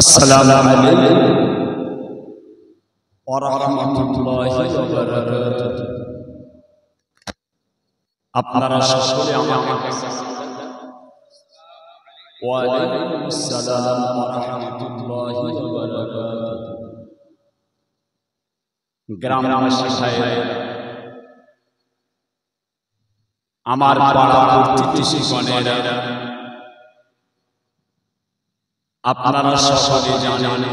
अस्सलामु अलैकुम व रहमतुल्लाहि व बाराकातुहू। আপনারা সকলে আমাকে ওয়া আলাইকুম আসসালাম ওয়া রাহমাতুল্লাহি ওয়া বারাকাতুহু। গ্রামবাসী ভাইয়েরা, আমার পাড়া প্রতিবেশীগণেরা, আপনারা সকলে জানেন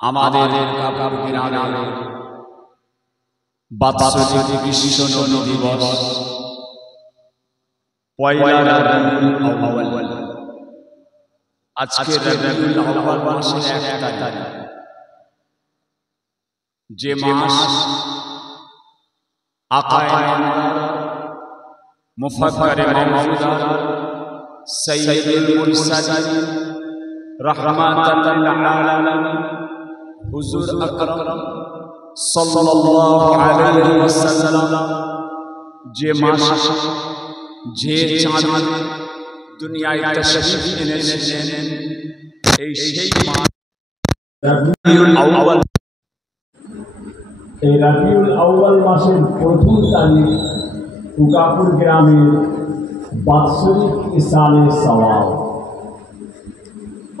আমাদের কাকার গ্রামে বাৎসরিক বিশ্ব নদী দিবস পয়লা রবিউল আউয়াল, আজকে রবিউল আউয়াল মাসের 1 তারিখ, যে মাস আকায়ে মুফাক্কিরে মাওজুদা সাইয়্যিদুল মুরসালিন রাহমাতাল লিল আলামিন হুজুর আকরাম সাল্লাল্লাহু আলাইহি ওয়াসাল্লাম যে মাস যে চাঁদ দুনিয়ায় তাশরীফ এনেছিলেন, এই সেই মাস রবিউল আউয়াল। এই রবিউল আউয়াল মাসের প্রথম তারিখ উকাপুর গ্রামের বাৎসরিক ইসালে সওয়াব।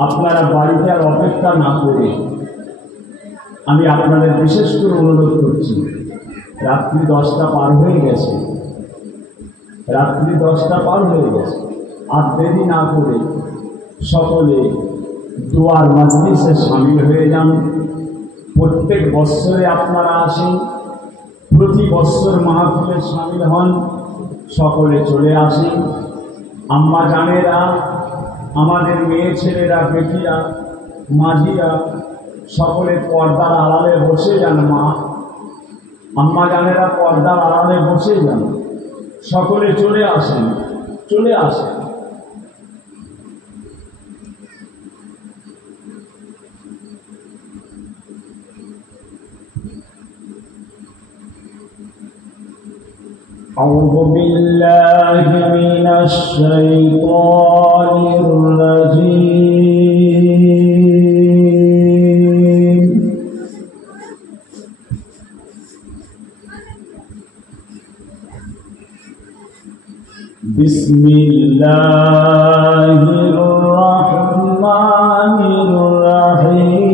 আপনারা বাড়িতে আর অপেক্ষা না করে আমি আপনাদের বিশেষ করে অনুরোধ করছি, রাত্রি 10টা পার হয়ে গেছে, আর দেরি না করে সকলে দোয়ার মাজলিসে শামিল হয়ে যান। প্রত্যেক বৎসরে আপনারা আসেন, প্রতি বৎসর মাহফিলে শামিল হন, সকলে চলে আসেন। আম্মা জানেরা, আমাদের মেয়ে ছেলেরা, বেটিরা, মাঝিরা সকলে পর্দার আড়ালে বসে যান। আম্মা জানেরা পর্দার আড়ালে বসে যান, সকলে চলে আসেন। أعوذ بالله من الشيطان الرجيم. بسم الله الرحمن الرحيم.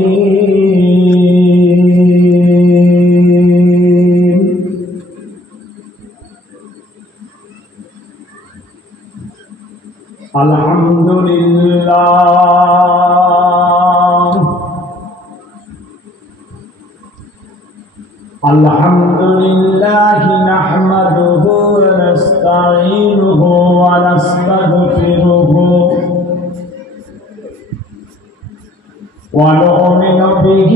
الحمد لله نحمده ونستعينه ونستغفره ونؤمن به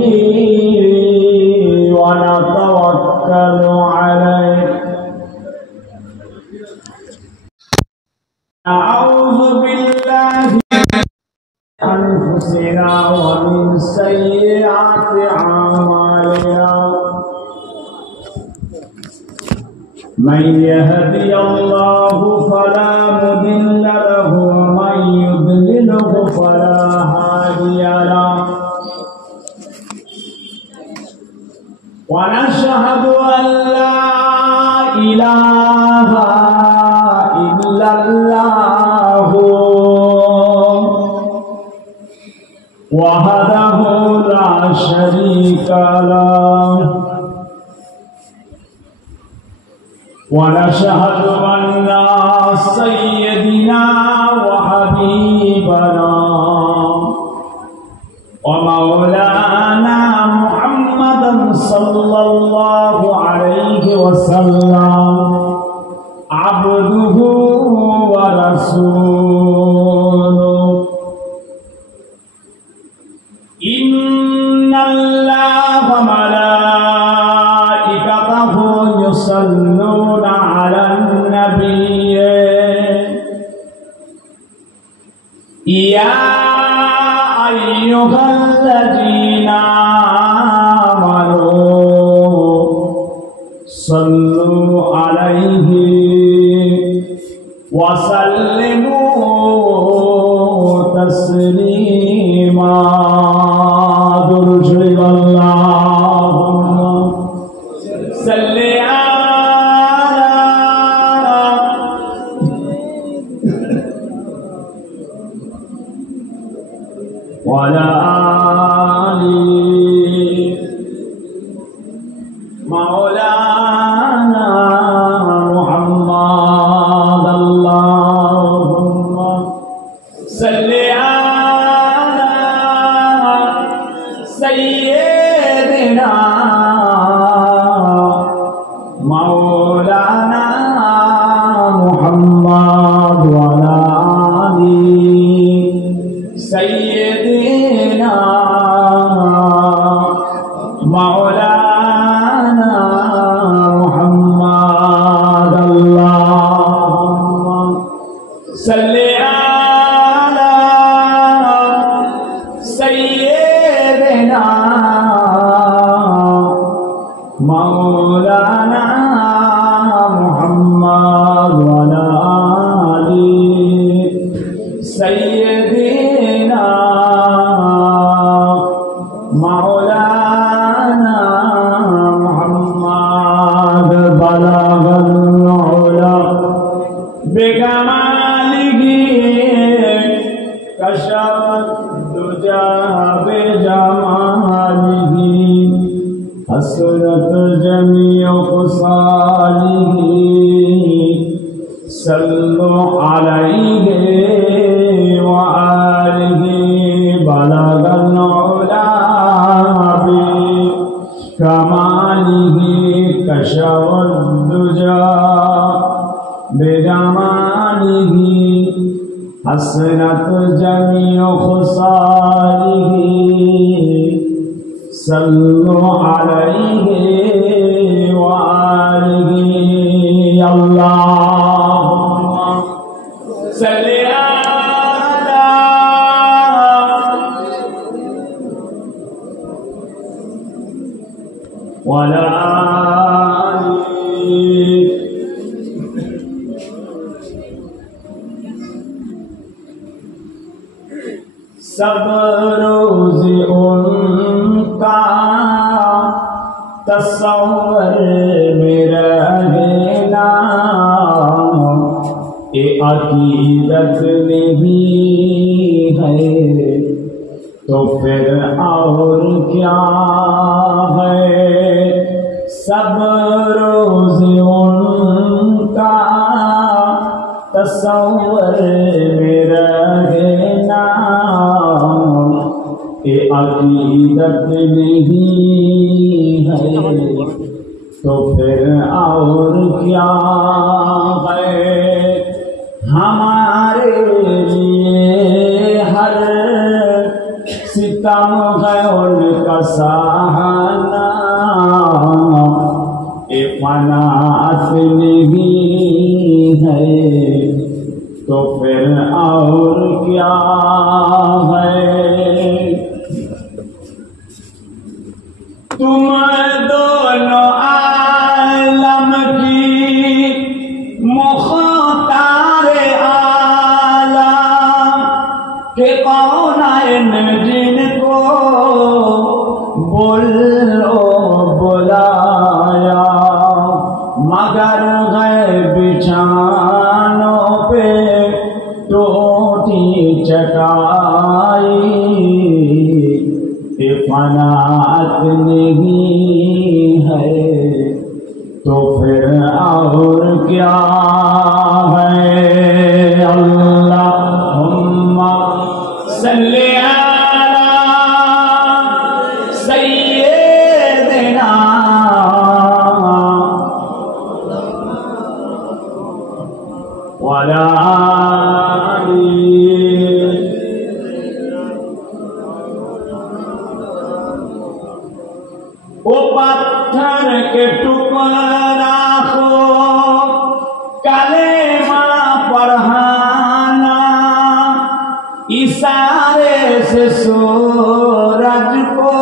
ونتوكل عليه. أعوذ بالله من أنفسنا ومن سيئات أعمالنا. من يهدي الله فلا مضل له ومن يضلله فلا هادي له. ونشهد أن لا إله إلا الله وحده لا شريك له. ونشهد أن سيدنا وحبيبنا ومولانا محمدا صلى الله عليه وسلم عبده ورسوله. إن الله وملائكته يصلون على النبي. يا أيها الذين آمنوا صلوا عليه وسلموا तस्लीमा दुरूद शरीफ अल्लाहुम्मा सल्ली वअला आली मौलाना मुहम्मद अल्लाहुम्मा सल्ली अला सय्यिदिना मौलाना मुहम्मद वअला आली सय्यिदिना मौलाना मुहम्मद अल्लाहुम्मा सल्ली अला सय्यिदिना मौलाना मुहम्मद वअला आली सय्यिदिना मौलाना मुहम्मद बलगल उला बिकमालिही कशफत दुजा बिजमालिही हसरत जमीउ खुसालिही सल्लु अलैहि व आलिहि बलगल उला बिकमालिही कशफत दुजा बिजमालिही हसरत जमीउ खुसालिही सल्लु अलैहि व आलिहि अल्लाहुम्मा सल्ली अला वअला आली सब रोज़ उनका तस्वर में रहना ए अकीदत नहीं है तो फिर और क्या है। सब रोज़ उनका तस्वर में रहना ए अकीदत नहीं है तो फिर और क्या है। हमारे लिए हर सितम है उनका सहाना ए क़नाअत नहीं है तो फिर और क्या है। तुम दोनों आलम की मुख्तार आलम के कौनाइन जिनको बोलो बुलाया मगर गए बिछानों पे टोटी चटाई क़नाअत नहीं है तो फिर और क्या है। अल्लाहुम्मा सल्ली अला सय्यिदिना वअला आली ओ पत्थर के टुकड़ा को कलेमा पढ़ाना इशारे से सूरज को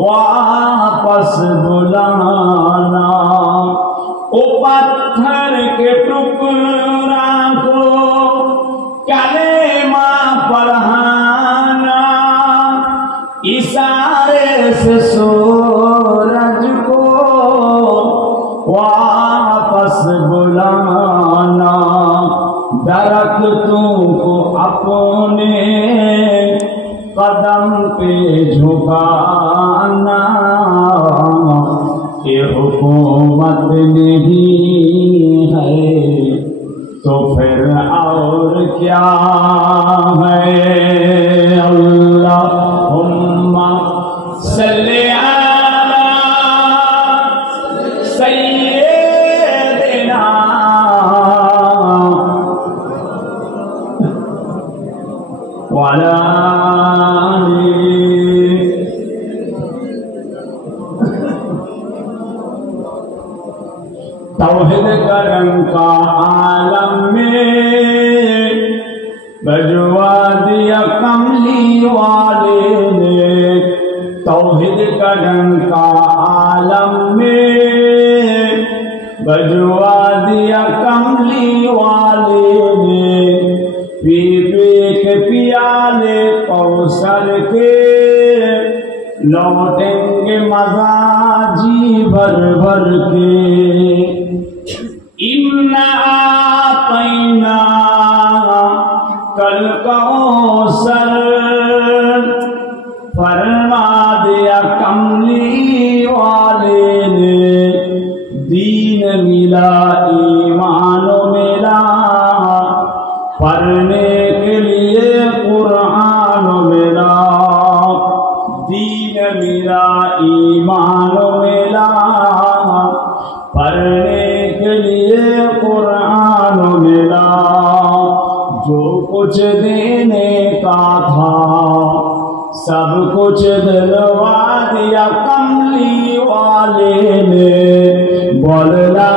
वापस बुलाना। ओ पत्थर के टुकड़ा को कलेमा जैसे सूरज को वापस बुलाना, दरख्तों को अपने कदम पे झुकाना, ये हुकूमत नहीं है तो फिर और क्या है। अल्लाहुम्मा सल्ली अला सय्यिदिना वअला तौहीद का रंका आलम में बजवा दिया कमली वाले ने, तौहीद का रंका आलम में बजवा दिया कमली वाले ने, पी पी के पियाले कौसर के लौटेंगे मजा जी भर भर के। इन्ना आतैना कल कौसर फरमा दिया कमली वाले ने, दीन मिला ईमान मिला पढ़ने के लिए कुरान मिला, दीन मिला ईमान मिला पढ़ने के लिए कुरान मिला। जो कुछ देने का था सब कुछ दिलवा दिया कमली वाले ने, बोल ला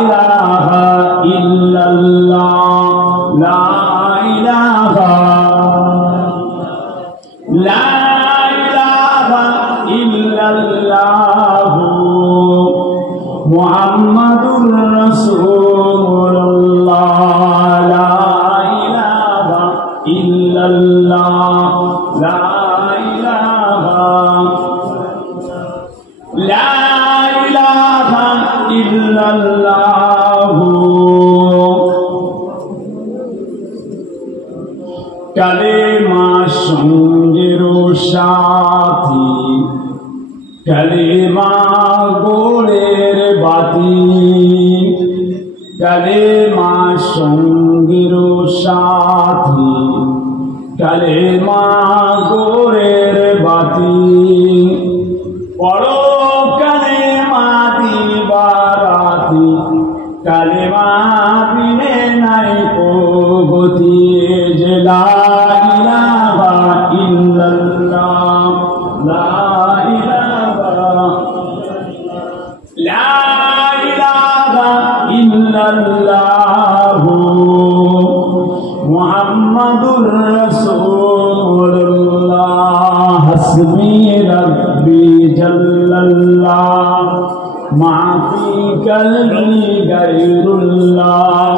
इलाहा इल्लल्लाह, ला इलाहा इल्लल्लाह मुहम्मदुर रसूलुल्लाह, ला इलाहा इल्लल्लाह, ला इलाहा इल्लल्लाह। कलेमा सঙ্গেরও সাথী, कलेमा गोलेर बाती, कलेमा सঙ্গেরও সাথী, कलेमा गोलेर बाती, पढ़ो कलेमा दिवाराती, कलेमा बिने नहीं को गति, ला इलाहा इल्लल्लाह, ला इलाहा इल्लल्लाह मुहम्मदुर रसूलुल्लाह। हस्बी रब्बी जल्लल्लाह माफी कल्बी गैरुल्लाह,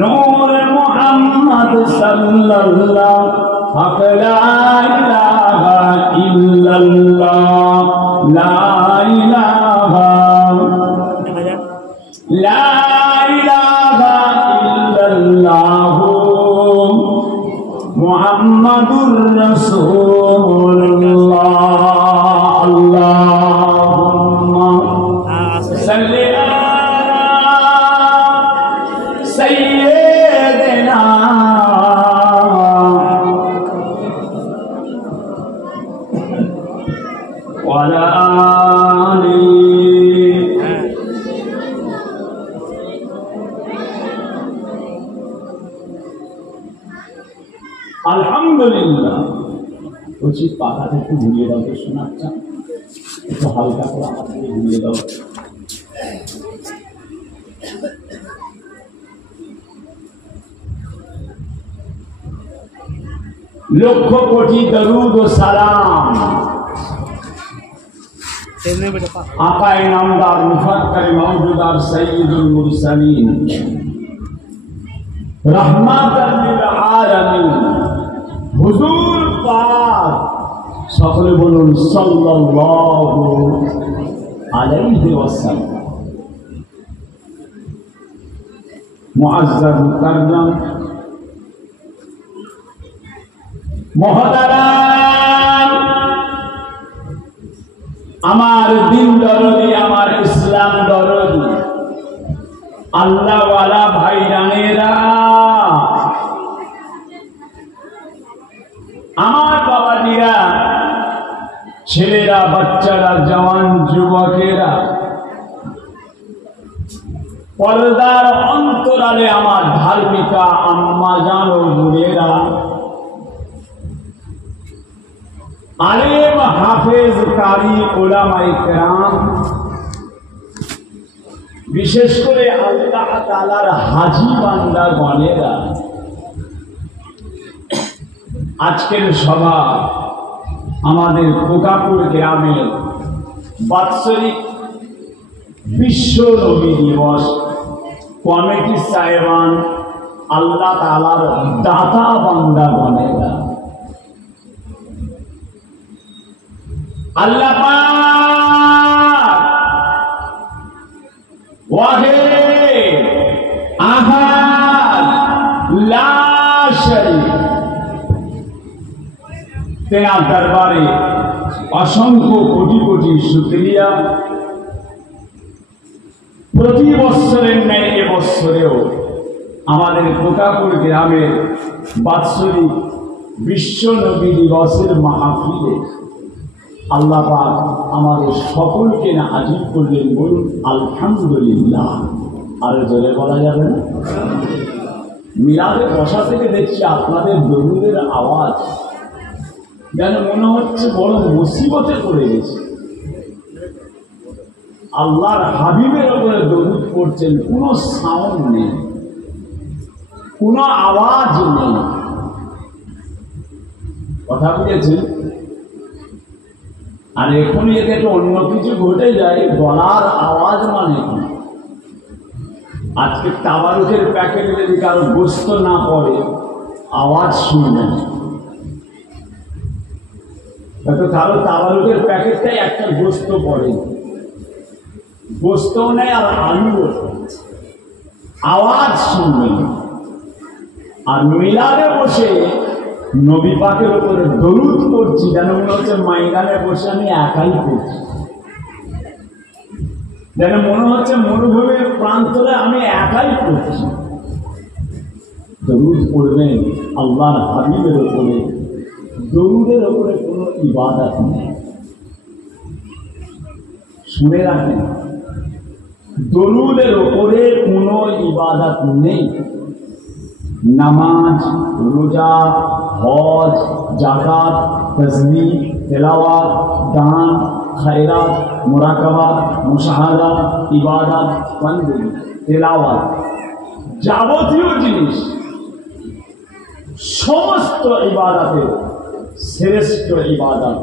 नूर मुहम्मद सल्लल्लाह हक ला इलाहा इल्लल्लाह, ला इलाहा इल्लल्लाह मुहम्मदुर रसूलुल्लाह। अल्लाहुम्मा सल्ली अला सय्यिदिना वअला আলহামদুলিল্লাহ। বলছি পাতাটা একটু ঘুরিয়ে দাও তো, শোনাচ্ছা একটু হালকা করে আমার থেকে ঘুরিয়ে দাও। লক্ষ কোটি দরুদ ও সালাম आका इनामदार मुफक्कर मौजूदार सय्यदुल मुरसलीन रहमतल लिल आलमीन हुजूर पाक সকলে বলুন সাল্লাল্লাহু আলাইহি ওয়াসাল্লাম। মুআজ্জাজ মুকাররম মুহতারাম, আমার দিন দরদি, আমার ইসলাম দরদি আল্লাহওয়ালা ভাইরানেরা, আমার বাবাজিরা, ছেলেরা, বাচ্চারা, জওয়ান যুবকেরা, পর্দার অন্তরালে আমার ধার্মিকা আম্মা জান ও বোনেরা, আলেম হাফেজ কারি উলামায়ে কেরাম, বিশেষ করে আল্লাহ তাআলার হাজী বান্দা গণেরা, আজকের সভা আমাদের কোকাপুর গ্রামের বাৎসরিক বিশ্ব নবী দিবস কমিটি সাহেবান, আল্লাহ তাআলার দাতা বান্দা গণেরা, আল্লাহ পাক ওয়াহিদ আহাদ লা শরীক, তেনার দরবারে অসংখ্য কোটি কোটি শুকরিয়া। প্রতি বৎসরের ন্যায় এবৎসরেও আমাদের কোকাপুর গ্রামের বাৎসরিক বিশ্ব নবী দিবসের মাহফিলে আল্লাহ পাক আমাদের সকলকে না হাজির করলেন। বলুন আলহামদুলিল্লাহ। আরো জোরে বলা যাবে না? মিলাদে বসা থেকে দেখছি আপনাদের দরুদের আওয়াজ যেন মনে হচ্ছে বড় মুসিবতে পড়ে গেছে। আল্লাহর হাবিবের উপরে দরুদ পড়ছেন, কোনো সাউন্ড নেই, কোনো আওয়াজ নেই। কথা বুঝেছেন? আর এখন যদি একটু অন্য কিছু ঘটে যায়, গলার আওয়াজ মানে কি? আজকে তাবারুকের প্যাকেটে যদি কারো গোস্ত না পড়ে, আওয়াজ শুনবেন। হয়তো কারো তাবারুকের প্যাকেটটাই একটা গোস্ত পড়ে, গোস্তও নেই আর আলুও, আওয়াজ শুনবেন। আর মিলাদে বসে নবী পাকের উপরে দরুদ করছি, যেন মনে হচ্ছে ময়দানে বসে আমি একাই করছি, যেন মনে হচ্ছে মরুভূমির প্রান্তরে আমি একাই করছি। দরুদ পড়বেন আল্লাহর হাবিবের উপরে। দরুদের উপরে কোনো ইবাদত নেই, শুনে রাখেন, দরুদের উপরে কোনো ইবাদত নেই। নামাজ, রোজা, হজ, যাকাত, তাসবিহ, তেলাওয়াত, দান, খায়রাত, মুরাকাবা, মুশাহাদা, ইবাদত, বন্দী, তেলাওয়াত, যাবতীয় জিনিস, সমস্ত ইবাদতের শ্রেষ্ঠ ইবাদত,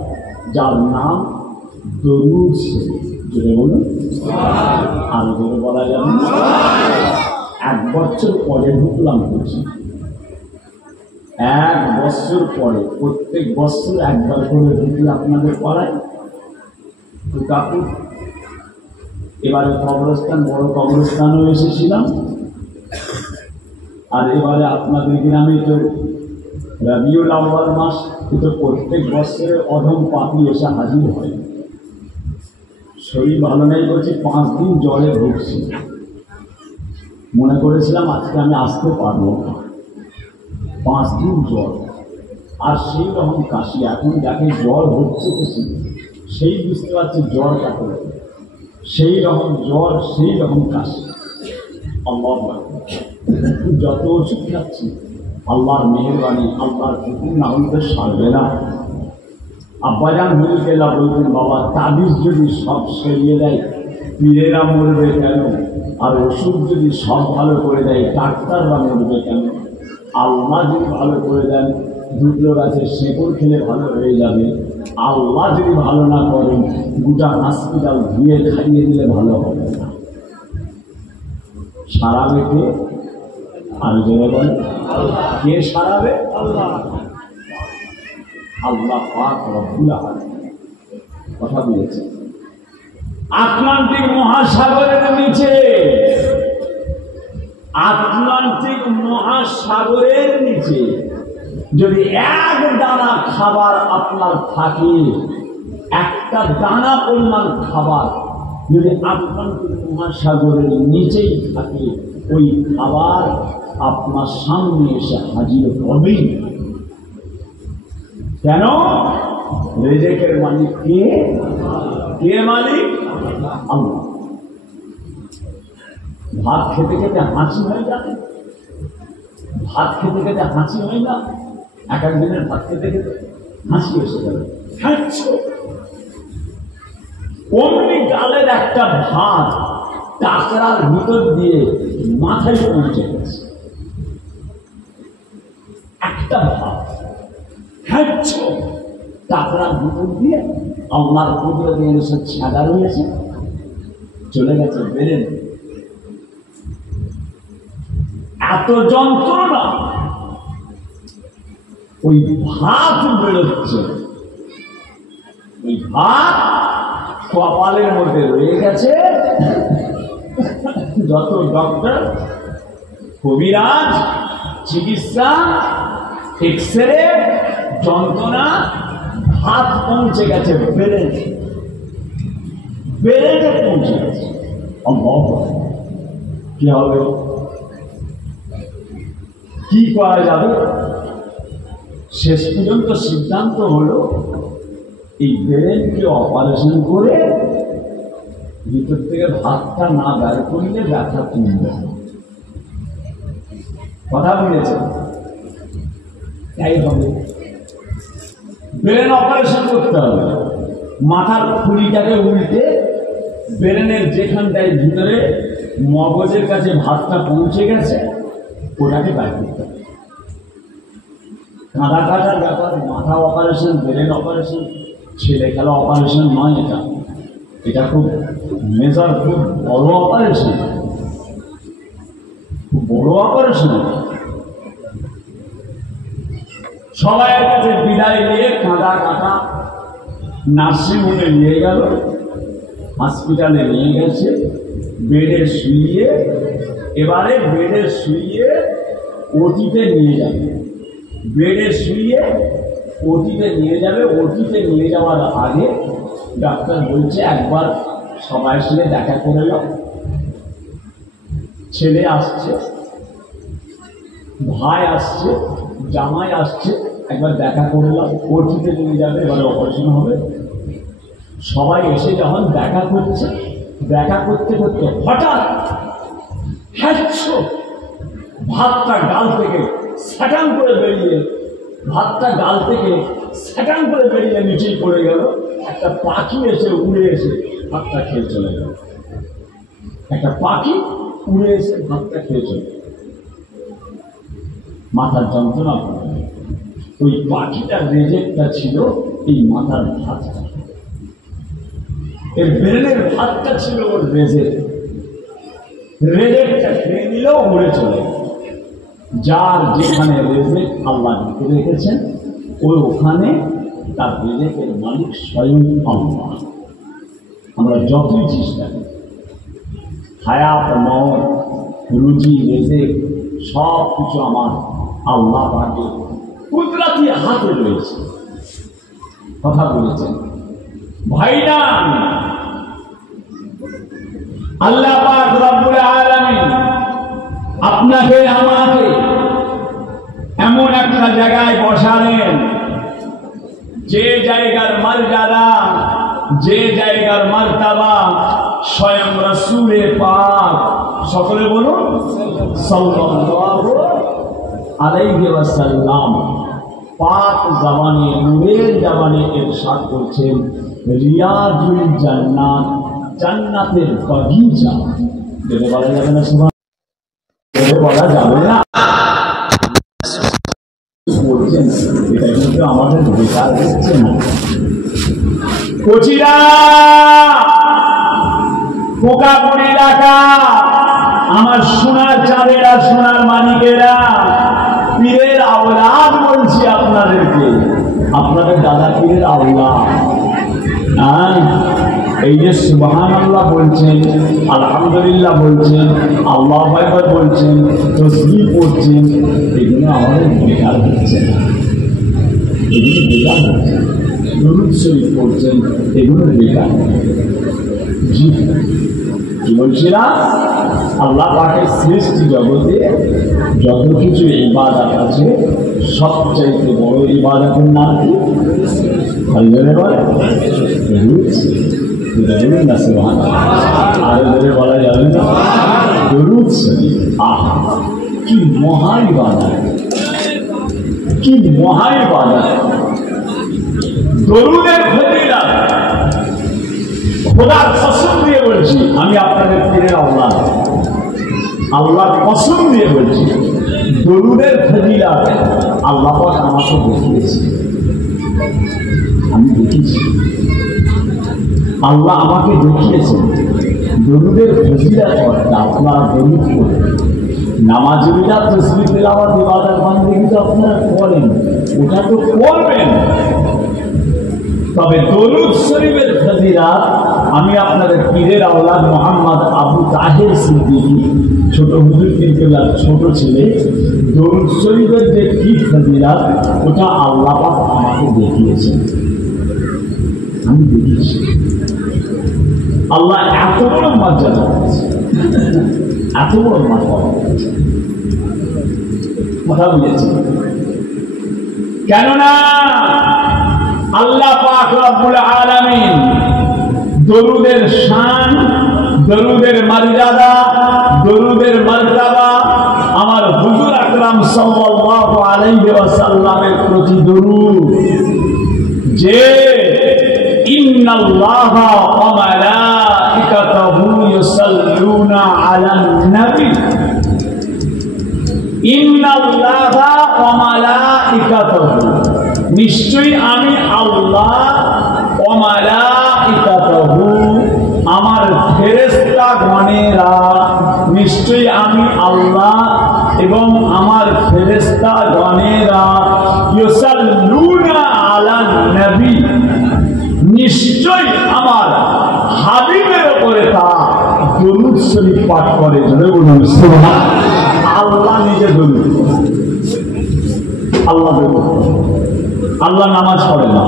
যার নাম দরুদ। জোরে বলুন, আর জোরে বলা যাবে। 1 বছর পরে ঢুকলাম করছি, 1 বছর পরে, প্রত্যেক বছর একবার করে ঢুকি আপনাদের পড়ায় কাপুর। এবারে কবরস্থান, বড় কবরস্থানেও এসেছিলাম। আর এবারে আপনাদের গ্রামে তো রবিউল আউয়াল মাস, কিন্তু প্রত্যেক বছরে অধম পাপি এসে হাজির হয়। শরীর ভালো নেই বলছি, 5 দিন জ্বরে ভুগছি। মনে করেছিলাম আজকে আমি আসতে পারবো না, 5 দিন জ্বর, আর সেই রকম কাশি। এখন যাকে জ্বর হচ্ছে কিছু, সেই বুঝতে পারছে জ্বর কাকে, সেই রকম জ্বর, সেই রকম কাশি। আল্লাহ যত ওষুধ খাচ্ছি, আল্লাহর মেহেরবানি, আল্লাহর হুকুম না হলে সারবে না। আব্বাজান হুজুরকেল্লা বলতেন, বাবা তাবিজ যদি সব সরিয়ে দেয়, পীরেরা মরবে কেন? আর ওষুধ যদি সব ভালো করে দেয়, ডাক্তাররা মরবে কেন? আল্লাহ যদি ভালো করে দেন, দুটো গাছের শেকড় খেলে ভালো হয়ে যাবে। আল্লাহ যদি ভালো না করেন, গোটা হসপিটাল ধুয়ে খাইয়ে দিলে ভালো হবে না। সারাবে কে? আর জোরে বলেন, কে সারাবে? আল্লাহ। আল্লাহ পাক রব্বুল আলামিন কথা বলেছেন। আটলান্টিক মহাসাগরের নিচে, আটলান্টিক মহাসাগরের নিচে যদি এক দানা খাবার আপনার থাকে, একটা দানা পরিমাণ খাবার যদি আটলান্টিক মহাসাগরের নিচেই থাকে, ওই খাবার আপনার সামনে এসে হাজির হবেই। কেন? রিজিকের মালিক কে? কে মালিক? আল্লাহ। ভাত খেতে খেতে হাসি হয়ে যাবে, ভাত খেতে খেতে হাসি হয় না? এক একদিনের ভাত খেতে খেতে হাসি এসে যাবে, অমনি গালের একটা ভাত টাকরার ভিতর দিয়ে মাথায় পৌঁছে গেছে। একটা ভাত টাকরার ভিতর দিয়ে আল্লাহর কুদরত দিয়ে এসে ছাদা রয়েছে, চলে গেছে বেরেন। এত যন্ত্রণা, ওই ভাত বেরোচ্ছে, ওই ভাত কপালের মধ্যে রয়ে গেছে। যত ডক্টর, কবিরাজ, চিকিৎসা, এক্সরে, যন্ত্রণা, ভাত পৌঁছে গেছে বেরেনে, বেরেনে পৌঁছে গেছে। কি হবে? কি করা যাবে? শেষ পর্যন্ত সিদ্ধান্ত হলো এই ব্রেনকে অপারেশন করে ভিতর থেকে ভাতটা না বের করলে ব্যথা কমবে। কথা বলেছে, তাই হবে। ব্রেন অপারেশন করতে হবে, মাথার খুলিটাকে উল্টে ব্রেনের যেখানটায় ভিতরে মগজের কাছে ভাতটা পৌঁছে গেছে ওটাকে বের করতে হবে। কাঁদা কাটার ব্যাপার, মাথা অপারেশন, ব্রেন অপারেশন ছেলে খেলা অপারেশন নয়। এটা এটা খুব মেজর, খুব বড় অপারেশন, খুব বড় অপারেশন। সবাইয়ের কাছে বিদায় নিয়ে কাঁদা কাটা নার্সিংহোমে নিয়ে গেল, হসপিটালে নিয়ে গেছে, বেডে শুইয়ে, এবারে বেডে শুইয়ে ওটিতে নিয়ে যাবে, বেডে শুইয়ে ওটিতে নিয়ে যাবে। ওটিতে নিয়ে যাওয়ার আগে ডাক্তার বলছে একবার সবাই সাথে দেখা করে নাও। ছেলে আসছে, ভাই আসছে, জামাই আসছে, একবার দেখা করে নাও। ওটিতে নিয়ে যাবে, এবারে অপারেশন হবে। সবাই এসে যখন দেখা করছে, দেখা করতে করতে হঠাৎ ভাতটা গাল থেকে স্যাটান করে বেরিয়ে, ভাতটা গাল থেকে স্যাটান করে বেরিয়ে নিচেই পড়ে গেল। একটা পাখি এসে উড়ে এসে ভাতটা খেয়ে চলে গেল। একটা পাখি উড়ে এসে ভাতটা খেয়ে চলে গেল। মাথার যন্ত্রণা করে, ওই পাখিটার রেজেক্টটা ছিল এই মাথার ভাতটা, এর ব্রেনের ভাতটা ছিল ওর রেজেক্ট। রেজেক্টটা খেয়ে নিলেও উড়ে চলে গেল। যার যেখানে রেজেক্ট আল্লাহ লিখে রেখেছেন, ওই ওখানে তার রেজেক্টের মালিক স্বয়ং আল্লাহ। আমরা যতই চেষ্টা করি, হায়াত, মত, রুজি, রেজেক্ট সব কিছু আমার আল্লাহ পাকের কুদরতি হাতে রয়েছে। কথা বলেছেন ভাইরা, আল্লাহ পাক রব্বুল আলামিন আপনাকে আমাকে এমন একটা জায়গায় বসালেন, যে জায়গার মর্যাদা, যে জায়গার মারতাবা স্বয়ং রাসূলে পাক, সকলে বলুন সাল্লাল্লাহু আলাইহি ওয়াসাল্লাম, পাক জবানে, নূরের জবানে ইরশাদ করছেন, রিয়াজুল জান্নাত, জান্নাতের বাগিচা। যেটা বলা যাবে না, সুবহানাল্লাহ বলা যাবে না, বলছেন এটা কিন্তু আমাদের বেকার হচ্ছে না। কচিরা পোকাপুরি এলাকা, আমার সোনার চাঁদেরা, সোনার মানিকেরা, পীরের আওলাদ বলছি আপনাদেরকে, আপনাদের দাদা পীরের আল্লাহ। এই যে সুবহানাল্লাহ বলছেন, আলহামদুলিল্লাহ বলছেন, আল্লাহু আকবার বলছেন, তাসবিহ পড়ছেন, এগুলো আমাদের বেকার হচ্ছে না, এগুলো বেকার হচ্ছে। দরুদ শরীফ পড়ছেন, এগুলো বেকার। জি কি বলছিলাম, আল্লাহ পাকের সৃষ্টি জগতে যত কিছু ইবাদত আছে সবচাইতে বড় ইবাদতের নাম কি? আরো ধরে বলা যাবে না, দরুদ শরীফ। আহ কি মহা ইবাদত, কি মহা ইবাদত। দরুদের ফজিলত খোদার কসম দিয়ে বলছি, আমি আপনাদের পীরের আওলাদ, আল্লাহর কসম দিয়ে বলছি, দরুদের ফজিলত আল্লাহ পাক আমাকে দেখিয়েছে, আমি দেখেছি, আল্লাহ আমাকে দেখিয়েছেন। দরুদের ফজিলত করতে আপনারা দরুদ করেন, নামাজীরা তাসবিহ তিলাওয়াত ইবাদত বান্দেগি তো আপনারা করেন, ওটা তো করবেন, তবে দরুদ শরীফের ফজিলত আমি আপনাদের পীরের আওলাদ মোহাম্মদ আবু তাহের সিদ্দিকী, ছোট হুজুর পীরকেল্লার ছোট ছেলে, দরুদ শরীফের যে কি ফজিলত ওটা আল্লাহ পাক আমাকে দেখিয়েছেন, আমি দেখেছি। আল্লাহ এত বড় মর্যাদা দিয়েছে, এত বড় মর্যাদা দিয়েছে, কথা বুঝেছি। কেননা আল্লাহ পাক রব্বুল আলামিন দরুদের শান, দরুদের মর্যাদা, দরুদের মর্যাদা আমার হুজুর আকরাম সাল্লাল্লাহু আলাইহি ওয়াসাল্লামের প্রতি দরুদ, যে ইন্নাল্লাহা ওয়া মালাইকাতাহু ইউসাল্লুনা আলান নবী, ইন্নাল্লাহা ওয়া মালাইকাতাহু, নিশ্চয়ই আমি আল্লাহ, ওয়া মালাইকাতাহু আমার ফেরেশতা গণেরা, নিশ্চয়ই আমি আল্লাহ এবং আমার ফেরেশতা গণেরা, ইউসাল্লুনা আলান নবী, নিশ্চয়ই আমার হাবিবের উপরে তা দরুদ শরীফ পাঠ করে। জোরে বলুন সুবহানাল্লাহ। আল্লাহ নিজে দরুদ, আল্লাহ দরুদ, আল্লাহ নামাজ পড়ে না,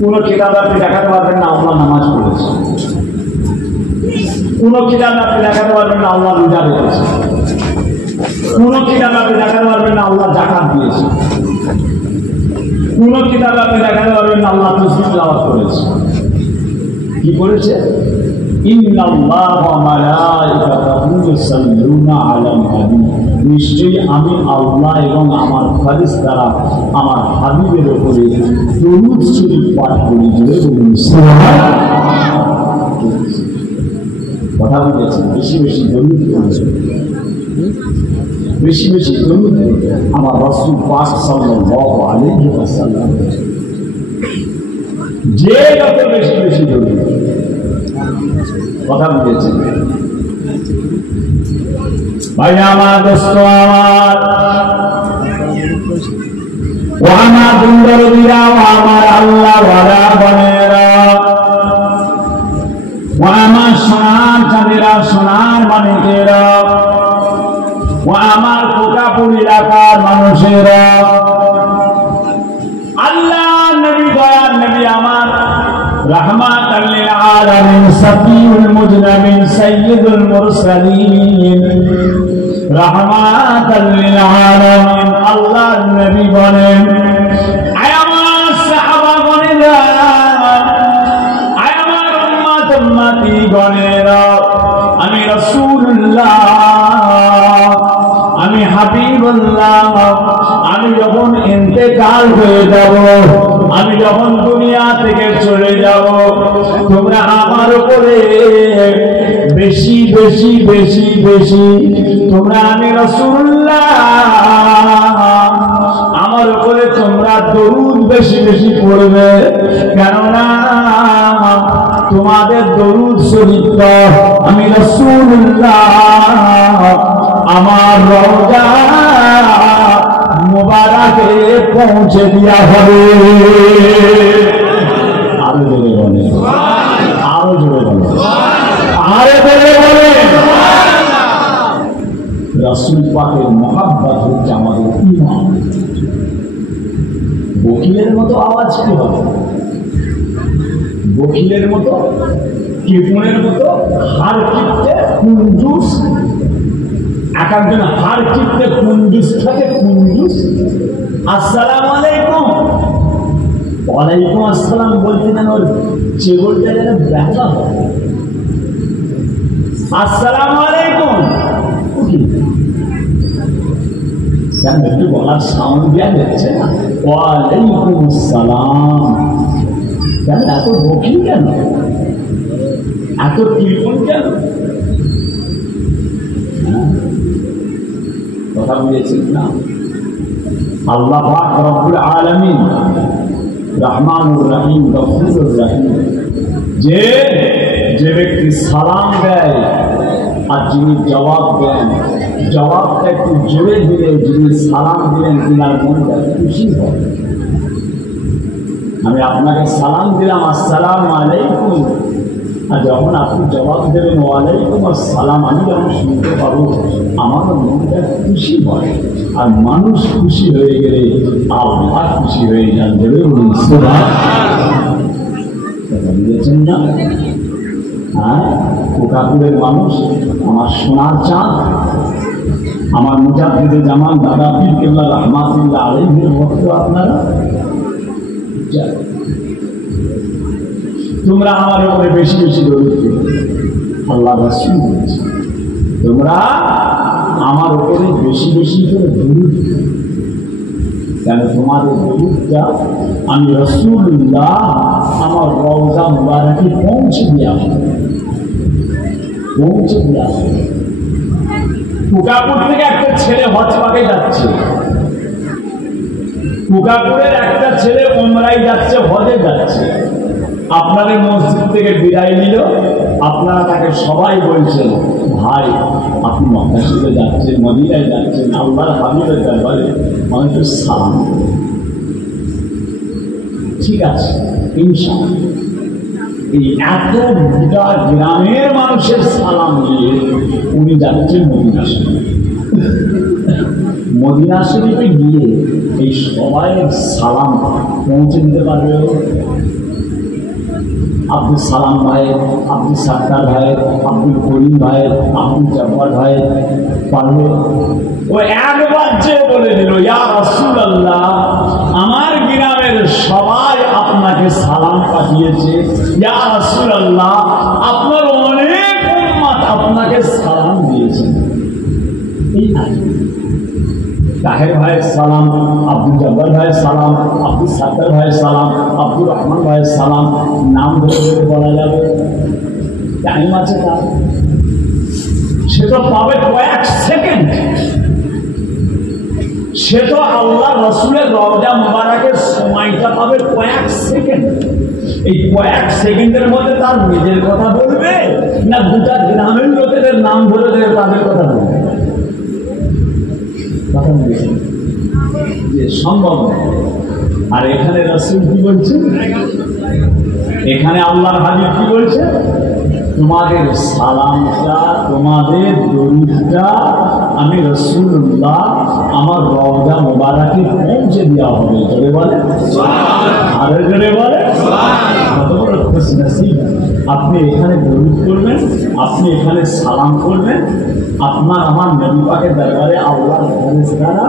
কোন কিতাব আপনি দেখাতে পারবেন না আল্লাহ নামাজ পড়েছে, কোন কিতাব আপনি দেখাতে পারবেন না আল্লাহ রোজা রেখেছে, কোন কিতাব আপনি দেখাতে পারবেন না আল্লাহ যাকাত দিয়েছে, কোন কিতাব আপনি দেখাতে পারবেন না আল্লাহ তাসবিহ তিলাওয়াত করেছে। কি করেছে? ইন্নাল্লাহা ওয়া মালাইকাতাহু ইউসাল্লুনা আলান নবী, নিশ্চয়ই আমি আল্লাহ এবং আমার ফেরেশতারা আমার হাবিবের উপরে দরুদ শরীফ পাঠ করি। জোরে বলুন সুবহানাল্লাহ। কথা বলেছেন, বেশি বেশি দরুদ পড়ুন, বেশি বেশি দরুদ আমার রাসূল পাক সাল্লাল্লাহু আলাইহি ওয়াসাল্লাম, যে যত বেশি বেশি দরুদ, কথা বুঝেছেন ভাই আমার, দোস্ত আমার, ও আমার বন্ধুরা, ও আমার আল্লাহ ওয়ালা বনেরা, ও আমার সোনার চাঁদেরা, সোনার মানিকেরা, ও আমার কোকাপুর এলাকার মানুষেরা, আল্লাহ নবী, দয়ার নবী আমার, রাহমাতাল লিল আলামিন, সাফিউল মুজনাবিন, সাইয়্যিদুল মুরসালিন, রাহমাতাল লিল আলামিন, আল্লাহর নবী বলেন, আয় আমার সাহাবা গণেরা, আয় আমার উম্মত উম্মতি গণেরা, আমি রাসূলুল্লাহ, আমি হাবিবুল্লাহ, আমি যখন ইন্তেকাল হয়ে যাব, আমি যখন দুনিয়া থেকে চলে যাব, তোমরা আমার উপরে বেশি বেশি বেশি বেশি, তোমরা আমি রাসূলুল্লাহ, আমার উপরে তোমরা দরুদ বেশি বেশি পড়বে, কেননা তোমাদের দরুদ শরীফ আমি রাসূলুল্লাহ আমার রওজা মোবারকে পৌঁছে দেওয়া হবে। আরো জোরে বলে, আরো জোরে বলে, আরো জোরে বলে। রাসূল পাকের মহব্বত হচ্ছে আমাদের ঈমান। বকিলের মতো আওয়াজ কি হবে? বকিলের মতো, কীর্তনের মতো হাড় চিপতে কুঞ্জুস, এক একজন হাড় চিপতে কুঞ্জুস থাকে। কুঞ্জুস আসসালামু আলাইকুম, ওয়ালাইকুম আসসালাম বলতে যেন ওর চেগড়টা যেন ব্যথা হয়। আসসালামু আলাইকুম কেন একটু গলার সাউন্ড দেওয়া যাচ্ছে না? ওয়ালাইকুম আসসালাম কেন? এত বকিল কেন? এত কীর্তন কেন? কথা বলেছেন না? আল্লাহ পাক রব্বুল আলামিন রহমানুর রহিম গফুরুর রহিম, যে ব্যক্তি সালাম দেয় আর যিনি জবাব দেন, জবাবটা একটু জোরে দিলে, যিনি সালাম দিলেন তিনার মনটা খুশি হয়। আমি আপনাকে সালাম দিলাম আসসালামু আলাইকুম, আর যখন আপনি জবাব দেবেন ওয়ালাইকুম আসসালাম, আমি যখন শুনতে পাবো আমার মনটা খুশি হয়। আর মানুষ খুশি হয়ে গেলে আল্লাহ খুশি হয়ে যান। দেবে বলুন বুঝেছেন না? হ্যাঁ, কোকাপুরের মানুষ আমার সোনার চাঁদ, আমার মুজাদ্দিদে জামান দাদা পীর কেবলা রাহমাতুল্লাহ আলাইহির ভক্ত আপনারা। তোমরা আমার উপরে বেশি বেশি দরুদ পড়ো। আল্লাহ রাসূল বলেছে তোমরা আমার উপরে বেশি বেশি করে দরুদ পড়ো। কেন? তোমাদের দরুদটা আমি রাসূলুল্লাহ আমার রওজা মুবারকে পৌঁছে দেওয়া হবে, পৌঁছে দেওয়া হবে। কুকাপুর থেকে একটা ছেলে হজ পাকে যাচ্ছে, কুকাপুরের একটা ছেলে উমরায় যাচ্ছে, হজে যাচ্ছে। আপনাদের মসজিদ থেকে বিদায় নিল, আপনারা তাকে সবাই বলছেন ভাই আপনি মক্কা শরীফে যাচ্ছেন, মদিনায় যাচ্ছেন, আল্লাহর হাবিবের দরবারে মানুষের সালাম। ঠিক আছে, ইনশাআল্লাহ এই এত গোটা গ্রামের মানুষের সালাম নিয়ে উনি যাচ্ছেন মদিনা শরীফ। মদিনা শরীফে গিয়ে এই সবাই সালাম পৌঁছে দিতে পারবে? আব্দুল সালাম ভাইয়ের, আব্দুল সাত্তার ভাইয়ের, আব্দুল করিম ভাইয়ের, আব্দুল জব্বার ভাইয়ের পারবে? ও একবার যে বলে দিল ইয়া রাসূলুল্লাহ আমার গ্রামের সবাই আপনাকে সালাম পাঠিয়েছে, ইয়া রাসূলুল্লাহ আপনার অনেক উম্মত আপনাকে সালাম দিয়েছে। এই তাহের ভাইয়ের সালাম, আব্দুল জব্বার ভাইয়ের সালাম, আব্দুল সাত্তার ভাইয়ের সালাম, আব্দুর রহমান ভাইয়ের সালাম, নাম ধরে ধরে বলা যাবে? টাইম আছে তার, সে তো পাবে কয়েক সেকেন্ড। সে তো আল্লাহ রসুলের রওজা মুবারকের সময়টা পাবে কয়েক সেকেন্ড। এই কয়েক সেকেন্ডের মধ্যে তার নিজের কথা বলবে না গোটা গ্রামের লোকেদের নাম ধরে ধরে তাদের কথা বলবে? কথা বলছেন যে সম্ভব নয়। আর এখানে রাসূল কি বলছে? এখানে আল্লাহর হাবিব কি বলছে? তোমাদের সালামটা, তোমাদের দরুদটা আমি রাসূলুল্লাহ আমার রওজা মুবারকে পৌঁছে দেওয়া হবে। জোরে বলে সুবহানাল্লাহ, আরো জোরে বলে সুবহানাল্লাহ। কত বড় খুশনসিব! আপনি এখানে দরুদ করবেন, আপনি এখানে সালাম করবেন, আপনার আমার নবী পাকের দরবারে আল্লাহর ফেরেশতারা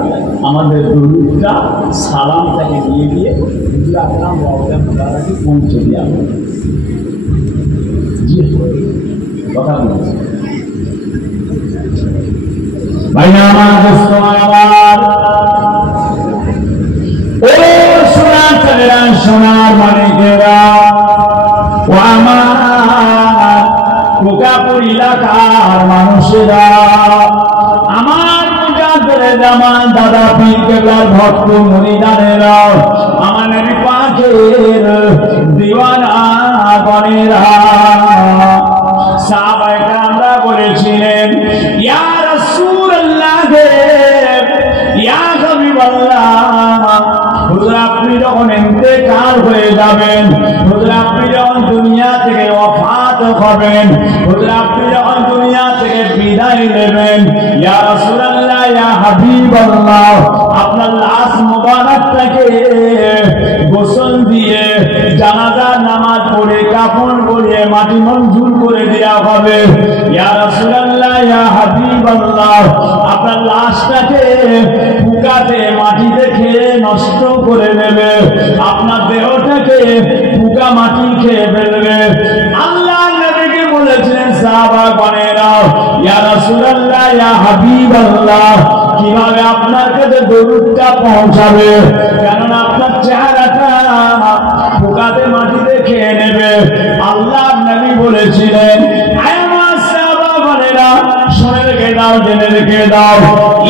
আমাদের দরুদটা সালামটাকে নিয়ে গিয়ে হুজুর আকরাম রওজা মুবারকে পৌঁছে দেওয়া হবে। জি কথা বলছি ভাইয়া আমার দোস্ত আমার, ও সোনার ছেলেরা, সোনার মানিকেরা, ও আমার কোকাপুর এলাকার মানুষেরা, আমার মুজাদ্দিদ জামান দাদা পীর কেবলার ভক্ত মুরিদানেরা, আমার নবী পাকের দিওয়ানা গণেরা, সাহাবায়ে কেরামরা বলেছিলেন ইয়া রাসূলুল্লাহ, ইয়া হাবিবাল্লাহ, হুজুর আপনি যখন ইন্তেকাল হয়ে যাবেন, হুজুর আপনি যখন দুনিয়া থেকে ওয়াফাত হবেন, হুজুর আপনি যখন দুনিয়া থেকে বিদায় নেবেন, ইয়া রাসূলুল্লাহ ইয়া হাবিবাল্লাহ, আপনার লাশ মুবারকটাকে গোসল দিয়ে জানাজার নামাজ পড়ে কাফন পরিয়ে মাটি মঞ্জুর করে দেওয়া হবে। ইয়া রাসূলুল্লাহ ইয়া হাবিবাল্লাহ, আপনার লাশটাকে পোকাতে মাটিতে খেয়ে নষ্ট করে নেবে, আপনার দেহটাকে পোকা মাটি খেয়ে ফেলবে। আল্লাহ নবীকে বলেছেন সাহাবাগণেরা, ইয়া রাসূলুল্লাহ ইয়া হাবিবাল্লাহ, কিভাবে আপনার কাছে দরুদটা পৌঁছাবে, কারণ আপনার চেহারাটা পোকাতে মাটিতে খেয়ে নেবে। আল্লাহ নবী বলেছিলেন, আমার সাহাবাগণেরা শুনে রেখে দাও, জেনে রেখে দাও,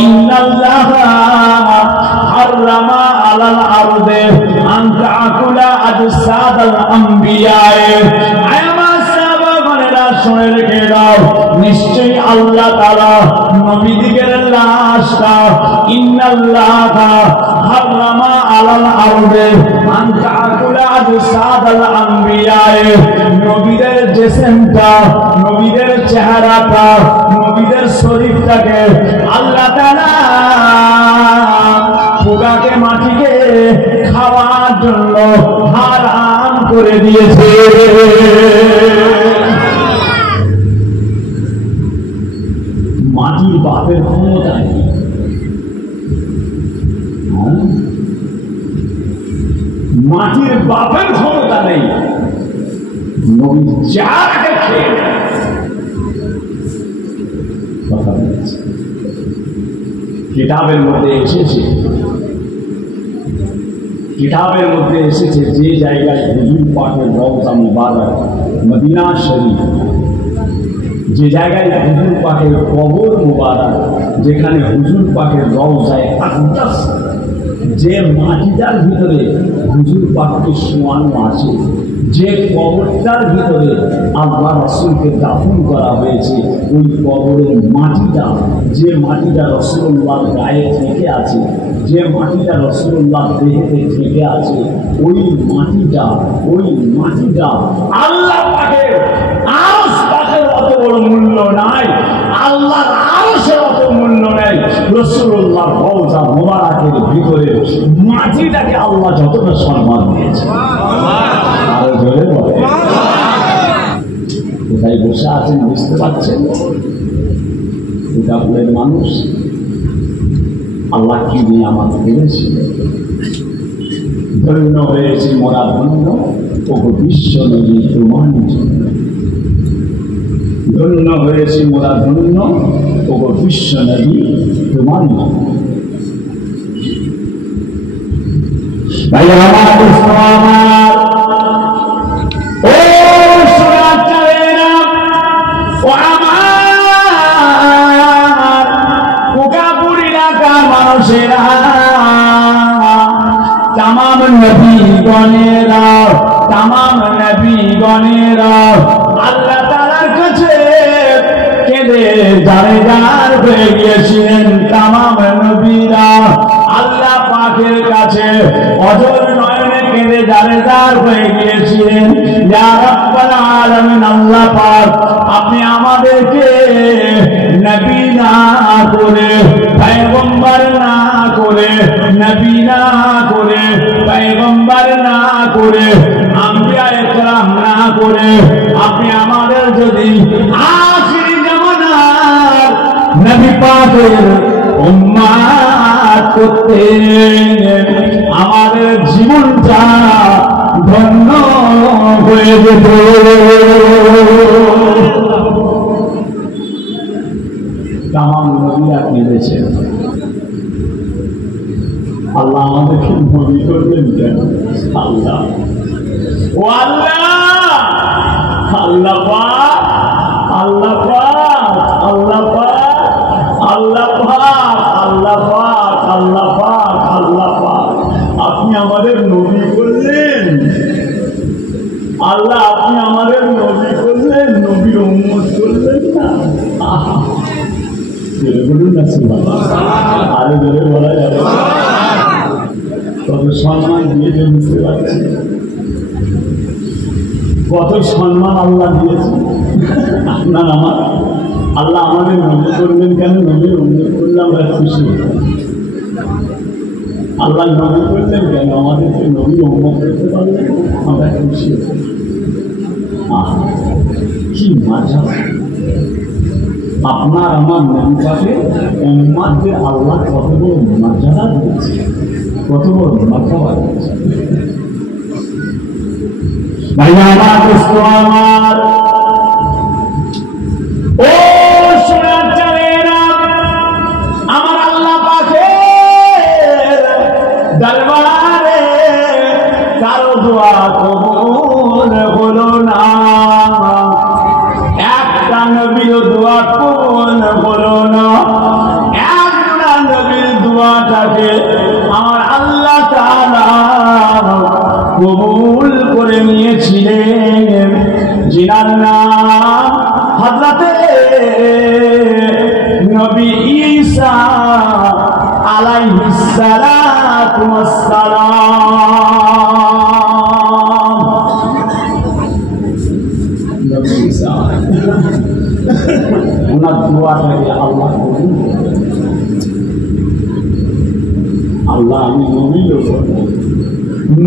ইন্নাল্লাহা হারামা আলাল আরদে আন তাকুলা আজসাদাল আম্বিয়া। আমার সাহাবাগণেরা শুনে রেখে দাও, নিশ্চয়ই আল্লাহ তাআলা নবীদের লাশটা, ইন্নাল্লাহা হারামা আলাল আরদে আন তাকুলা আজসাদাল আম্বিয়া। নবীদের জিসমটা, নবীদের চেহারাটা, নবীদের শরীরটাকে আল্লাহ তাআলা পোকাকে মাটিকে খাওয়ার জন্য হারাম করে দিয়েছে। মাটির বাপের ক্ষমতা নেই, মাটির বাপের ক্ষমতা নেই, নবী যাকে খেয়ে কথা বলেছে। কিতাবের মধ্যে এসেছে, কিতাবের মধ্যে এসেছে যে জায়গায় হুজুর পাকের রওজা মুবারক মদিনা শরীফ, যে জায়গায় হুজুর পাকের কবর মুবারক, যেখানে হুজুর পাকের রওজায়ে আকদাস, যে মাটিটার ভিতরে হুজুর পাককে শোয়ানো আছে, যে কবরটার ভিতরে আল্লাহ রাসূলকে দাফন করা হয়েছে, ওই কবরের মাটিটা, যে মাটিটা রাসূলুল্লাহর গায়ে থেকে আছে, যে মাটিটা রাসূলুল্লাহ দেহেতে থেকে আছে, ওই মাটিটা আল্লাহ পাকের আরশ পাকের অত বড় মূল্য নাই, আল্লাহর আরশের অত মূল্য নেই। রাসূলুল্লাহর রওজা মুবারকের ভিতরে মাটিটাকে আল্লাহ যতটা সম্মান দিয়েছে, আরো জোরে বলে। কোথায় বসে আছেন বুঝতে পারছেন? কাবুলের মানুষ আল্লাহ কি নিয়ে আমাকে দিয়েছিল। ধন্য হয়েছে মোরা ধন্য, ওগো বিশ্ব নদী তোমার জন্য। ধন্য হয়েছে মোরা ধন্য, ওগো বিশ্ব নদী তোমার জন্য। ভাই আমার আমার ও সোনাচারেরা, ও আমার কোকাপুর এলাকার মানুষেরা, তামাম নবীগণেরা, তামাম নবীগণেরা আল্লাহ তাআলার কাছে কেঁদে জারেদার হয়ে গিয়েছিলেন। তামাম নবীরা আল্লাহ পাকের কাছে অঝোর নয়নে কেঁদে জারেদার হয়ে গিয়েছিলেন। ইয়া রাব্বাল আলামিন, আল্লাহ পাক আপনি আমাদেরকে নবী না করে, পয়গম্বর না করে, নবী না করে, পয়গম্বর না করে, আম্বিয়া ইকরাম না করে, আপনি আমাদের যদি আখিরি জামানার নবী পাকের উম্মত করতে, আমাদের জীবনটা ধন্য হয়ে যেত। তামাম নবীরা কেঁদেছেন, আল্লাহ আমাদেরকে নবী করবেন কেন? আল্লাহ ও আল্লাহ, আল্লাহ পাক, আল্লাহ পাক, আল্লাহ পাক, আল্লাহ পাক, আল্লাহ পাক, আল্লাহ পাক, আল্লাহ পাক, আপনি আমাদের নবী করলেন। আল্লাহ আপনি আমাদের নবী করলেন, নবীর উম্মত করলেন না। বলুন না, আরো জোরে বলা যাবে। কত সম্মান দিয়েছে বুঝতে পারছি, কত সম্মান আল্লাহ দিয়েছে আপনার আমার। আল্লাহ আমাদের নবী করলেন কেন? নবীর উন্নত করলে আমরা খুশি। আল্লাহ নবী করলেন কেন? আমাদেরকে নবী উন্নত করতে পারলেন, আমরা খুশি। কি মজা! আপনার আমার নবীকে উম্মতকে আল্লাহ কত বড় মর্যাদা দিয়েছে, কত বড় মর্যাদা দিয়েছে। ভাই আমার, দোস্ত আমার, ও সোনার চাঁদেরা, আমার আল্লাহ পাকের দরবারে কারো দোয়া কবুল হলো না, একটা নবীর দোয়া কবুল হলো না। একটা নবীর দোয়াটাকে আমার আল্লাহ তাআলা কবুল করে নিয়েছিলেন, যিনার নাম হযরতে নবী ঈসা আলাইহিস সালাতু ওয়াস সালাম। নবী ঈসা ওনার দোয়াটাকে আল্লাহ কবুল করেন। আল্লাহ আমি নবী লোক,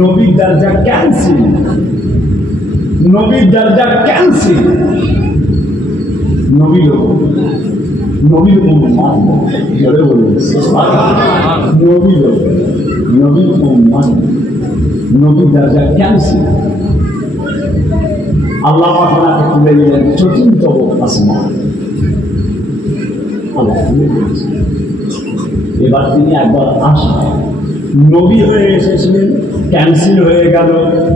নবীর দরজা ক্যান্সেল, নবীর দরজা ক্যান্সেল। নবী লোক, নবীর উম্মত, জোরে বলুন নবী লোক, নবীর উম্মত, নবীর দরজা ক্যান্সেল। আল্লাহ আপনাকে তুলে দিলেন চতুর্থ আসমান। আল্লাহ তুলে দিয়েছে। এবার তিনি একবার আসেন, নবী হয়ে এসেছিলেন, ক্যান্সেল হয়ে গেল,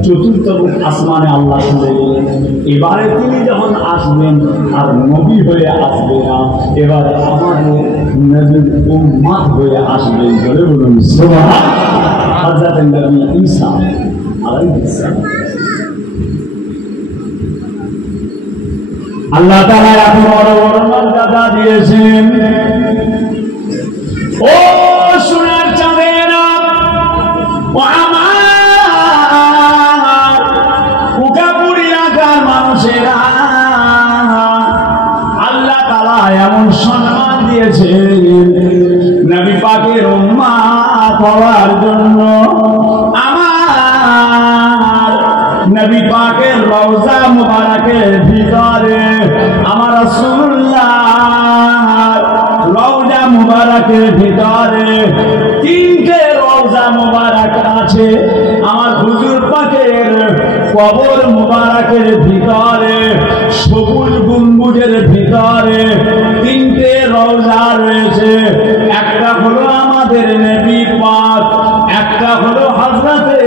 চতুর্থ আসমানে আল্লাহ তুলে দিলেন। এবারে তিনি যখন আসবেন আর নবী হয়ে আসবে না, এবারে আমাদের নবীর উম্মত হয়ে আসবেন। বলে বলুন সুবহানাল্লাহ। হযরত নবী ঈসা আলাইহিস সালাম। আল্লাহ তাআলা এত বড় বড় মর্যাদা দিয়েছেন। ও সোনার চাঁদেরা, ও আমার কুকাপুরি এলাকার মানুষেরা, আল্লাহ তাআলা এমন সম্মান দিয়েছেন নবী পাকের উম্মত হওয়ার জন্য। আমার নবী পাকের রওজা মুবারকের ভিতরে আমার রাসূলুল্লাহ রওজা মুবারকের ভিতরে তিনটে রওজা মুবারক আছে। আমার হুজুর পাকের কবর মুবারকের ভিতরে সবুজ গম্বুজের ভিতরে তিনটে রওজা রয়েছে। একটা হলো আমাদের নবী পাক, একটা হলো হযরতে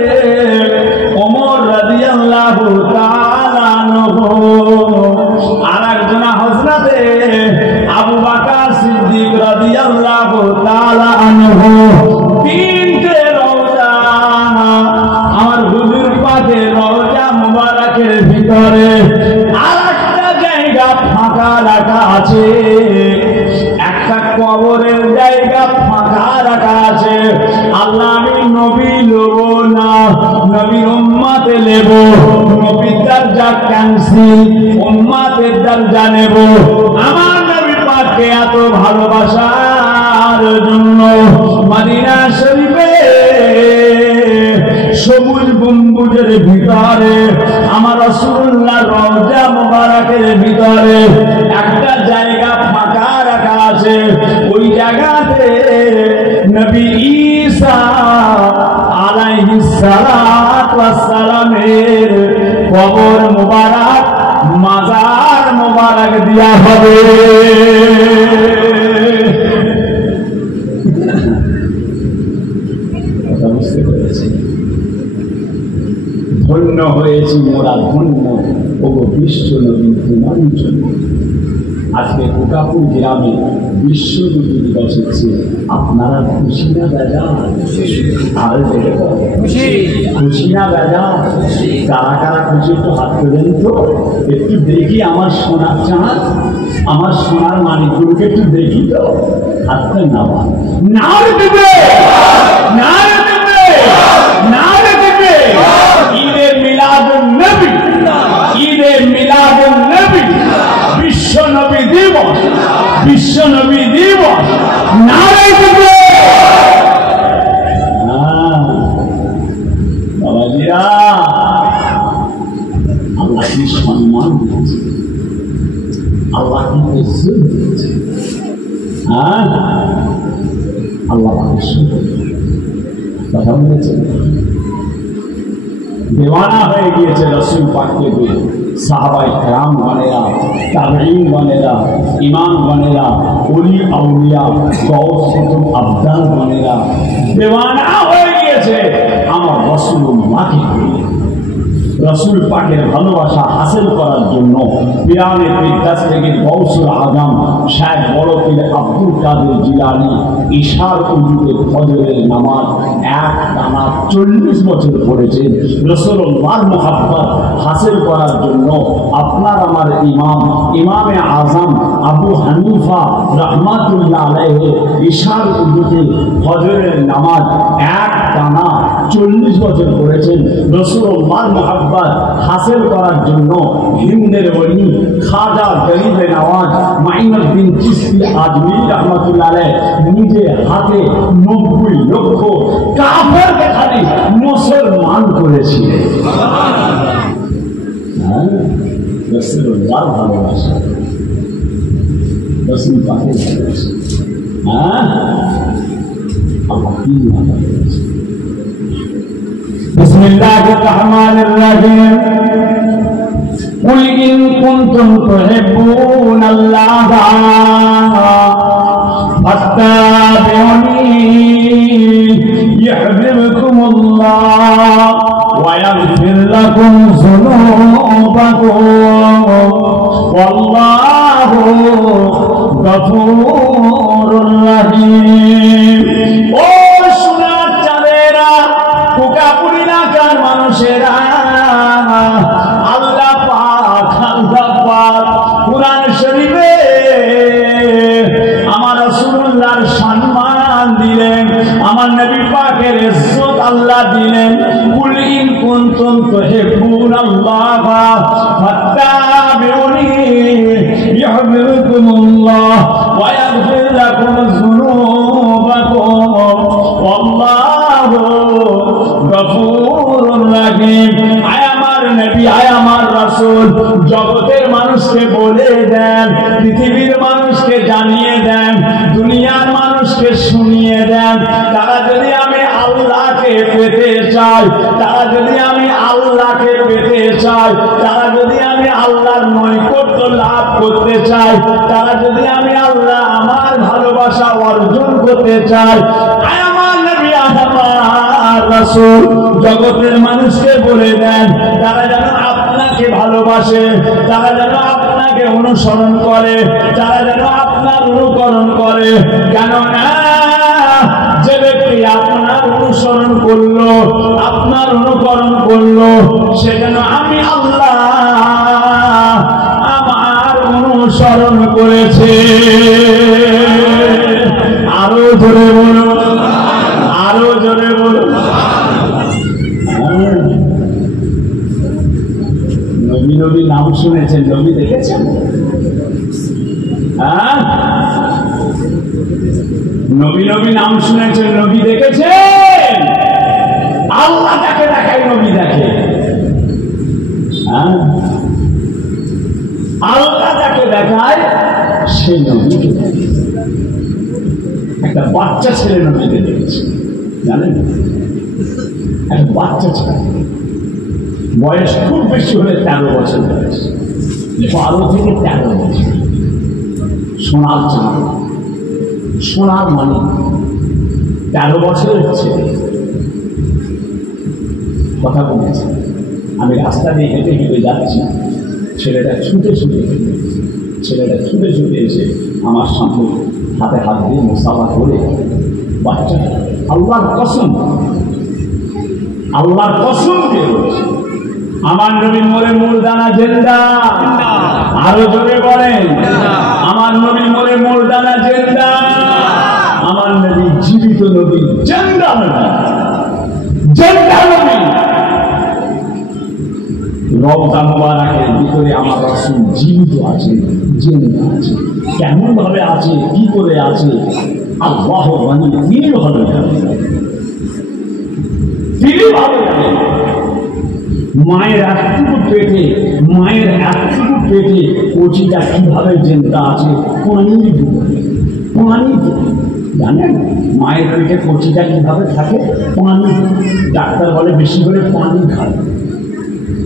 ওমর রাদিয়াল্লাহু তাআলা আনহু, আরেকজন হযরতে আবু বকর সিদ্দিক রাদিয়াল্লাহু তাআলা আনহু। তিনটে রওজা আমার হুজুর পাকের রওজা মুবারকের ভিতরে। আরেকটা জায়গা ফাঁকা রাখা আছে, একটা কবরের জায়গা ফাঁকা রাখা আছে। আল্লাহ আমি নবী লব না, নবীর উম্মতে নেব। নবীর দরজা ক্যান্সেল, উম্মতের দরজা নেব। আমার নবী পাককে এত ভালোবাসার জন্য মদিনা শরীফে সবুজ গম্বুজের ভিতরে আমার রাসূলুল্লাহ রওজা মুবারকের ভিতরে একটা জায়গা ফাঁকা রাখা আছে। ওই জায়গাতে নবী ঈসা আলাইহিস সালাতু ওয়াস সালামের কবর মুবারক, মাজার মুবারক দেয়া হবে। ধন্য হয়েছি মোরা, ধন্য ও বিশ্ব নবী তোমার জন্য। আজকে কোকাপুর গ্রামে বিশ্ব নবী দিবস হচ্ছে। আপনারা খুশি না বেজা? আর খুশি না বেজা? কারা কারা খুশি একটু হাত তোলেন তো, একটু দেখি। আমার সোনার চাঁদ, আমার সোনার মানিকগুলোকে একটু দেখি তো, হাতটা নামা। না দেবে, না দেবে। হ্যাঁ আল্লাহ কথা বলেছেন দেওয়ানা হয়ে গিয়েছে রসুল পাককে দিয়ে সাহাবায়ে কেরাম বনেরা তাবেঈন বনেরা ইমাম বনেরা ওলি আউলিয়া গওস কুতুব আবদাল বনেরা দেওয়ানা হয়ে গিয়েছে আমার রাসূলুল্লাহকে রসুল পাকের ভালোবাসা হাসিল করার জন্য পিরানে পিরদাস থেকে গৌসুল আজম শায়েখ বড় পীর আব্দুল কাদের জিলানী ইশার উজুতে ফজরের নামাজ এক টানা 40 বছর পড়েছেন রাসূলুল্লাহর মুহাব্বত হাসিল করার জন্য। আপনার আমার ইমামে আজম আবু হানিফা রাহমাতুল্লাহ আলাইহি ইশার উজুতে ফজরের নামাজ এক টানা 40 বছর পড়েছেন রাসূলুল্লাহর মুহাব্বত হাসিল করার জন্য। হিন্দের ওলি খাজা গরিবে নওয়াজ মাইনুদ্দিন চিশতি আজমিরি রাহমাতুল্লাহ আলাইহি নিজে হাতে 90 লক্ষ কাফেরকে খালি মুসলমান করেছিলেন। রাসূলুল্লাহর ভালোবাসা রাসূল পাকের ভালোবাসা আল্লাহ কি ভালোবাসা। بسم الله الرحمن الرحيم قل إن كنتم تحبون الله فاتبعوني يحببكم الله ويغفر لكم ذنوبكم والله غفور رحيم। মানুষেরা আল্লাহ পাক কুরআন শরীফে আমার রাসূলুল্লাহর সম্মান দিলেন, আমার নবী পাকের ইজ্জত আল্লাহ দিলেন। কুল ইন কুনতুম তুহিব্বুনাল্লাহ ফাত্তাবিউনি ইউহিব্বুকুমুল্লাহ ওয়া ইয়াগফির লাকুম যুনুবাকুম ওয়াল্লাহু গফুরুর রহিম। আয় আমার নবী, আয় আমার রাসূল, জগতের মানুষকে বলে দেন, পৃথিবীর মানুষকে জানিয়ে দেন, দুনিয়ার মানুষকে শুনিয়ে দেন, তারা যদি আমি আল্লাহকে পেতে চাই, তারা যদি আমি আল্লাহকে পেতে চাই, তারা যদি আমি আল্লাহর নৈকট্য লাভ করতে চাই, তারা যদি আমি আল্লাহ আমার ভালোবাসা অর্জন করতে চাই, আয় আমার নবী, আমার রাসূল জগতের মানুষকে বলে দেন, তারা যেন আপনাকে ভালোবাসে, তারা যেন আপনাকে অনুসরণ করে, তারা যেন আপনার অনুকরণ করে। কেননা যে ব্যক্তি আপনার অনুসরণ করলো, আপনার অনুকরণ করলো, সে যেন আমি আল্লাহ আমার অনুসরণ করেছে। আরো জোরে বলো, আরো জোরে বলো। নবী নবী নাম শুনেছেন, নবী দেখেছেন? হ্যাঁ, নবী নবী নাম শুনেছেন, নবী দেখেছেন? আল্লাহ যাকে দেখায় নবী দেখে। হ্যাঁ, আল্লাহ যাকে দেখায় সে নবীকে দেখে। একটা বাচ্চা ছেলে নবীকে দেখেছে, জানেন? একটা বাচ্চা ছেলে, বয়স খুব বেশি হলে 13 বছর বয়স, 12 থেকে 13 বছর, সোনার চাঁদ, সোনার মানে 13 বছরের ছেলে কথা বলেছে। আমি রাস্তা দিয়ে হেঁটে হেঁটে যাচ্ছি, ছেলেটা ছুটে ছুটে এসে আমার সামনে হাতে হাত দিয়ে মুসাফা করে বাচ্চা, আল্লাহর কসম দিয়ে বলছে, আমার নবী মরে মূলদানা জিন্দা। আরো জোরে বলেন, আমার নবী মরে মূলদানা জিন্দা। আমার নবী জীবিত নবী, জিন্দা নবী, জিন্দা নবী। রওজা মুবারাকের ভিতরে আমার রাসূল জীবিত আছে, জিন্দা আছে। কেমন ভাবে আছে, কি করে আছে, আল্লাহ জানে, তিনি ভালো জানেন, তিনি ভালো জানেন। মায়ের এতটুকু পেটে কচিটা কিভাবে জেনতা আছে পানির ভিতরে। জানেন মায়ের পেটে কচিটা কিভাবে থাকে? পানি। ডাক্তার বলে বেশি করে পানি খাও,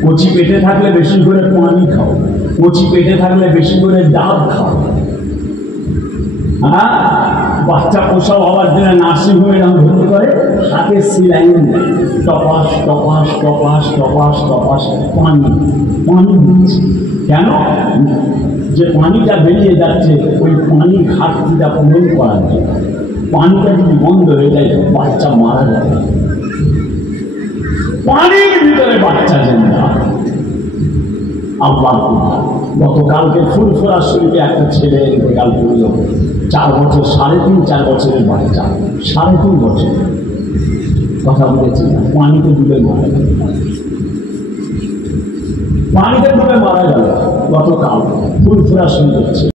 কচি পেটে থাকলে বেশি করে পানি খাও, কচি পেটে থাকলে বেশি করে ডাব খাও। হ্যাঁ, বাচ্চা প্রসব হওয়ার জন্য নার্সিংহোমে ভর্তি করে, হাতে সিলাইন দেয়, toppers toppers toppers toppers toppers পানি দিচ্ছে। কেন? যে পানিটা বেরিয়ে যাচ্ছে ওই পানির ঘাটতিটা পূরণ করার জন্য। পানিটা যদি বন্ধ হয়ে যায় বাচ্চা মারা যাবে। পানির ভিতরে বাচ্চা জেন্দা। আল্লাহ গতকালকে ফুরফুরা শরীফে একটা ছেলে ইন্তেকাল করল, 4 বছর, 3.5-4 বছরের বাচ্চা, 3.5 বছর। কথা বলেছি, পানিতে ডুবে মারা গেল, গতকাল ফুরফুরা শরীফ।